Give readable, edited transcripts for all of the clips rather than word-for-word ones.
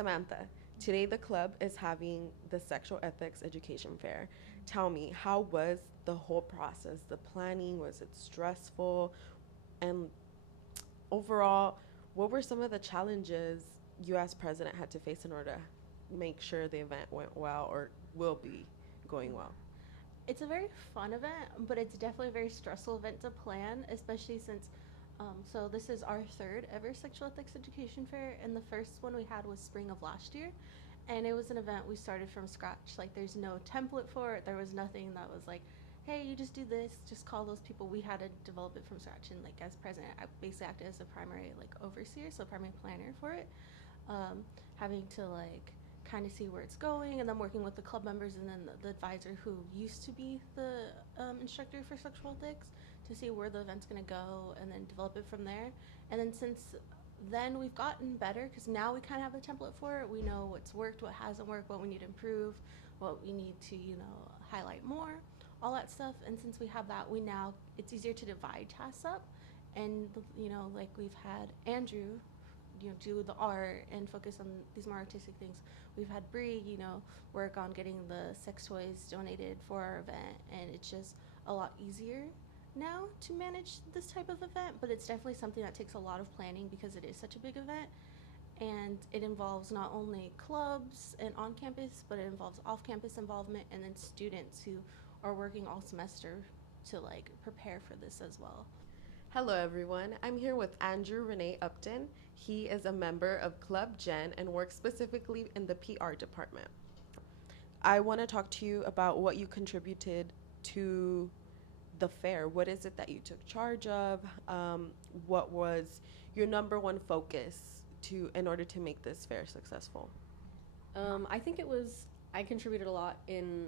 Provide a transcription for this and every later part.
Samantha, today the club is having the Sexual Ethics Education Fair. Tell me, how was the whole process? The planning, was it stressful? And overall, what were some of the challenges you as president had to face in order to make sure the event went well or will be going well? It's a very fun event, but it's definitely a very stressful event to plan, especially since so this is our third ever sexual ethics education fair, and the first one we had was spring of last year, and it was an event we started from scratch. Like there's no template for it. There was nothing that was like, hey, you just do this, just call those people. We had to develop it from scratch, and like as president, I basically acted as a primary like overseer, so primary planner for it, um, having to like kind of see where it's going, and then working with the club members and then the advisor who used to be the instructor for sexual ethics to see where the event's going to go and then develop it from there. And then since then we've gotten better because now we kind of have a template for it. We know what's worked, what hasn't worked, what we need to improve, what we need to highlight more, all that stuff. And since we have that, we now it's easier to divide tasks up. And like we've had Andrew do the art and focus on these more artistic things. We've had Bree, work on getting the sex toys donated for our event, and it's just a lot easier now to manage this type of event, but it's definitely something that takes a lot of planning because it is such a big event, and it involves not only clubs and on campus, but it involves off campus involvement and then students who are working all semester to like prepare for this as well. Hello, everyone. I'm here with Andrew Renee Upton. He is a member of Club Gen and works specifically in the PR department. I want to talk to you about what you contributed to the fair. What is it that you took charge of? What was your number one focus in order to make this fair successful? I think I contributed a lot in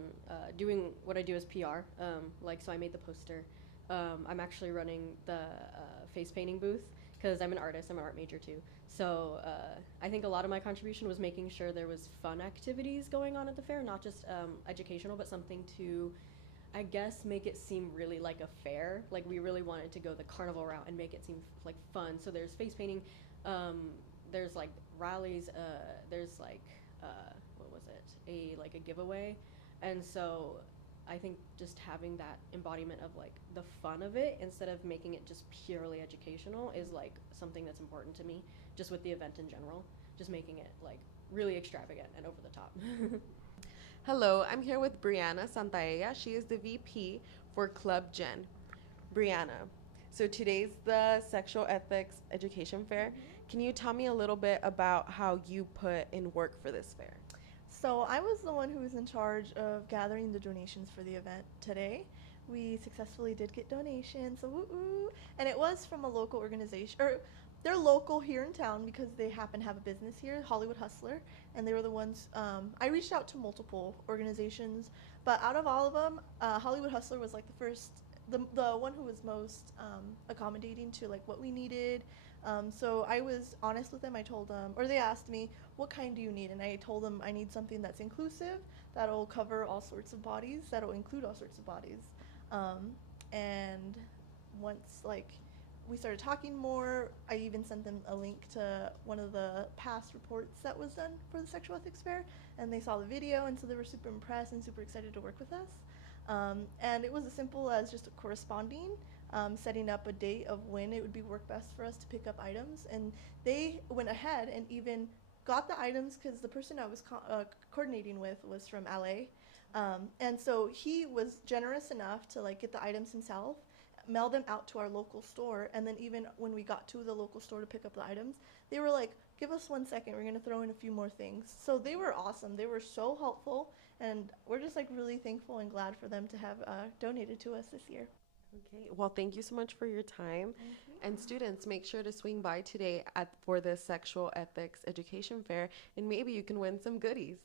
doing what I do as PR. So I made the poster. I'm actually running the face painting booth because I'm an artist. I'm an art major too. So I think a lot of my contribution was making sure there was fun activities going on at the fair, not just educational, but something to, I guess, make it seem really like a fair. Like we really wanted to go the carnival route and make it seem like fun. So there's face painting, there's like rallies, there's like what was it? A giveaway, and so I think just having that embodiment of like the fun of it instead of making it just purely educational is like something that's important to me, just with the event in general, just making it like really extravagant and over the top. Hello, I'm here with Brianna Santaella. She is the VP for Club Gen. Brianna, so today's the Sexual Ethics Education Fair. Can you tell me a little bit about how you put in work for this fair? So I was the one who was in charge of gathering the donations for the event today. We successfully did get donations, so woo-oo. And it was from a local organization, or they're local here in town because they happen to have a business here, Hollywood Hustler, and they were the ones, I reached out to multiple organizations, but out of all of them, Hollywood Hustler was like the one who was most accommodating to like what we needed. So I was honest with them. I told them, or they asked me, what kind do you need? And I told them I need something that's inclusive, that'll cover all sorts of bodies, that'll include all sorts of bodies. And once like we started talking more, I even sent them a link to one of the past reports that was done for the Sexual Ethics Fair, and they saw the video, and so they were super impressed and super excited to work with us. And it was as simple as just corresponding, setting up a date of when it would be work best for us to pick up items. And they went ahead and even got the items because the person I was coordinating with was from LA. And so he was generous enough to like get the items himself, mail them out to our local store, and then even when we got to the local store to pick up the items, they were like, give us 1 second, we're going to throw in a few more things. So they were awesome. They were so helpful, and we're just like really thankful and glad for them to have donated to us this year. Okay, well, thank you so much for your time. And students, make sure to swing by today for the Sexual Ethics Education Fair, and maybe you can win some goodies.